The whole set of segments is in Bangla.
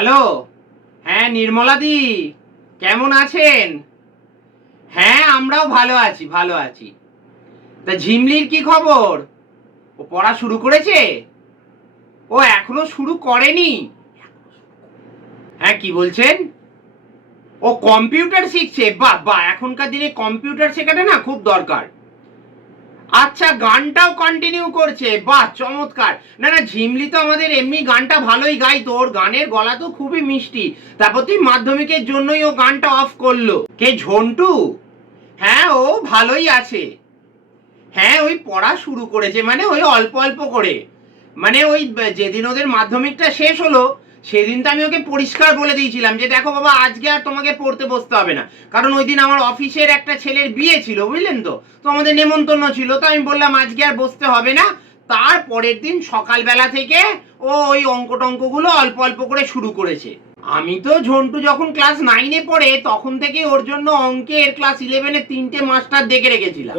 হ্যালো। হ্যাঁ নির্মলাদি, কেমন আছেন? হ্যাঁ আমরাও ভালো আছি, ভালো আছি। তা ঝিমলির কি খবর? ও পড়া শুরু করেছে? ও এখনো শুরু করেনি? হ্যাঁ কি বলছেন? ও কম্পিউটার শিখছে? বাহ বাহ, এখনকার দিনে কম্পিউটার শেখাটা না খুব দরকার। আচ্ছা, গানটাও কন্টিনিউ করছে, বাহ চমৎকার। না না, ঝিমলি তো আমাদের এমনি গানটা ভালোই গাইতো, ওর গানের গলা তো খুবই মিষ্টি। তারপর তুই মাধ্যমিকের জন্যই ও গানটা অফ করলো। কে, ঝন্টু? হ্যাঁ ও ভালোই আছে। হ্যাঁ ওই পড়া শুরু করেছে, মানে ওই অল্প অল্প করে। মানে ওই যেদিন ওদের মাধ্যমিকটা শেষ হলো সেদিন তো আমি ওকে পরিষ্কার বলে দিয়েছিলাম যে দেখো বাবা, আজকে আর তোমাকে পড়তে বসতে হবে না। কারণ ওই দিন আমার অফিসের একটা ছেলের বিয়ে ছিল, বুঝলেন তো। তো আমাদের নেমন্তন্ন ছিল, তো আমি বললাম আজকে আর বসতে হবে না। তার পরের দিন সকালবেলা থেকে ও ওই অঙ্ক টঙ্কগুলো অল্প অল্প করে শুরু করেছে। আমি তো ঝন্টু যখন ক্লাস 9-এ পড়ে তখন থেকে ওর জন্য অঙ্কের ক্লাস 11-এ 3টে মাস্টার দেখে রেখেছিলাম।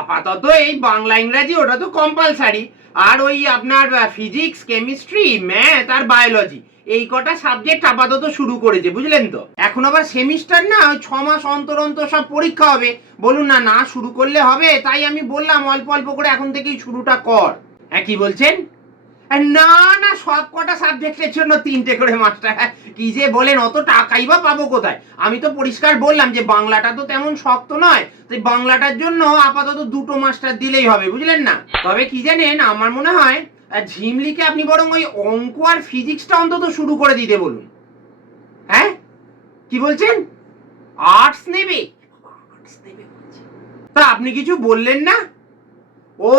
আপাতত এই বাংলা ইংরাজি ওটা তো কম্পালসারি। আর ওই আপনার ফিজিক্স, কেমিস্ট্রি, ম্যাথ আর বায়োলজি, এই কটা সাবজেক্ট আপাতত শুরু করেছে, বুঝলেন তো। এখন আবার সেমিস্টার না, ওই 6 মাস অন্তর অন্তর সব পরীক্ষা হবে। বলুন না, না শুরু করলে হবে, তাই আমি বললাম অল্প অল্প করে এখন থেকেই শুরুটা কর। হ্যাঁ কি বলছেন? না না, সব কটা সাবজেক্টের জন্য 3টে করে মাস্টার? কি যে বলেন, অত টাকাই বা পাবো কোথায়? আমি তো পরিষ্কার বললাম যে বাংলাটা তো তেমন শক্ত নয়, তাই বাংলাটার জন্য আপাতত 2টো মাস্টার দিলেই হবে, বুঝলেন না। তবে কি জানেন, আমার মনে হয় ঝিমলিকে আপনি বরং ওই অঙ্ক আর ফিজিক্সটা অন্তত শুরু করে দিতে বলুন। হ্যাঁ কি বলছেন? আর্টস নেবে? তা আপনি কিছু বললেন না। ও,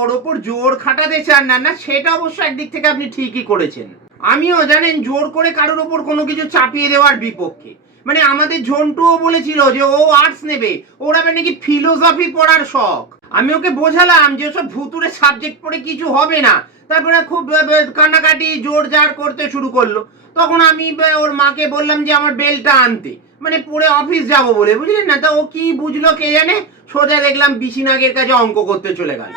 ওর ওপর জোর খাটাতে চান না? না সেটা অবশ্য একদিক থেকে আপনি ঠিকই করেছেন। আমিও জানেন জোর করে কারোর ওপর কোনো কিছু চাপিয়ে দেওয়ার বিপক্ষে। মানে আমাদের ঝন্টুও বলেছিল যে ও আর্টস নেবে, ওর আবার নাকি ফিলোসফি পড়ার শখ। আমি ওকে বোঝালাম যে ওসব ভুতুরে সাবজেক্ট পড়ে কিছু হবে না। তারপরে খুব কান্নাকাটি জোর জার করতে শুরু করলো। তখন আমি ওর মাকে বললাম যে আমার বেলটা আনতে, মানে পড়ে অফিস যাব বলে, বুঝলেন না। তা ও কি বুঝলো কে জানে, সোজা দেখলাম বিশিনাগের কাছে অঙ্ক করতে চলে গেল।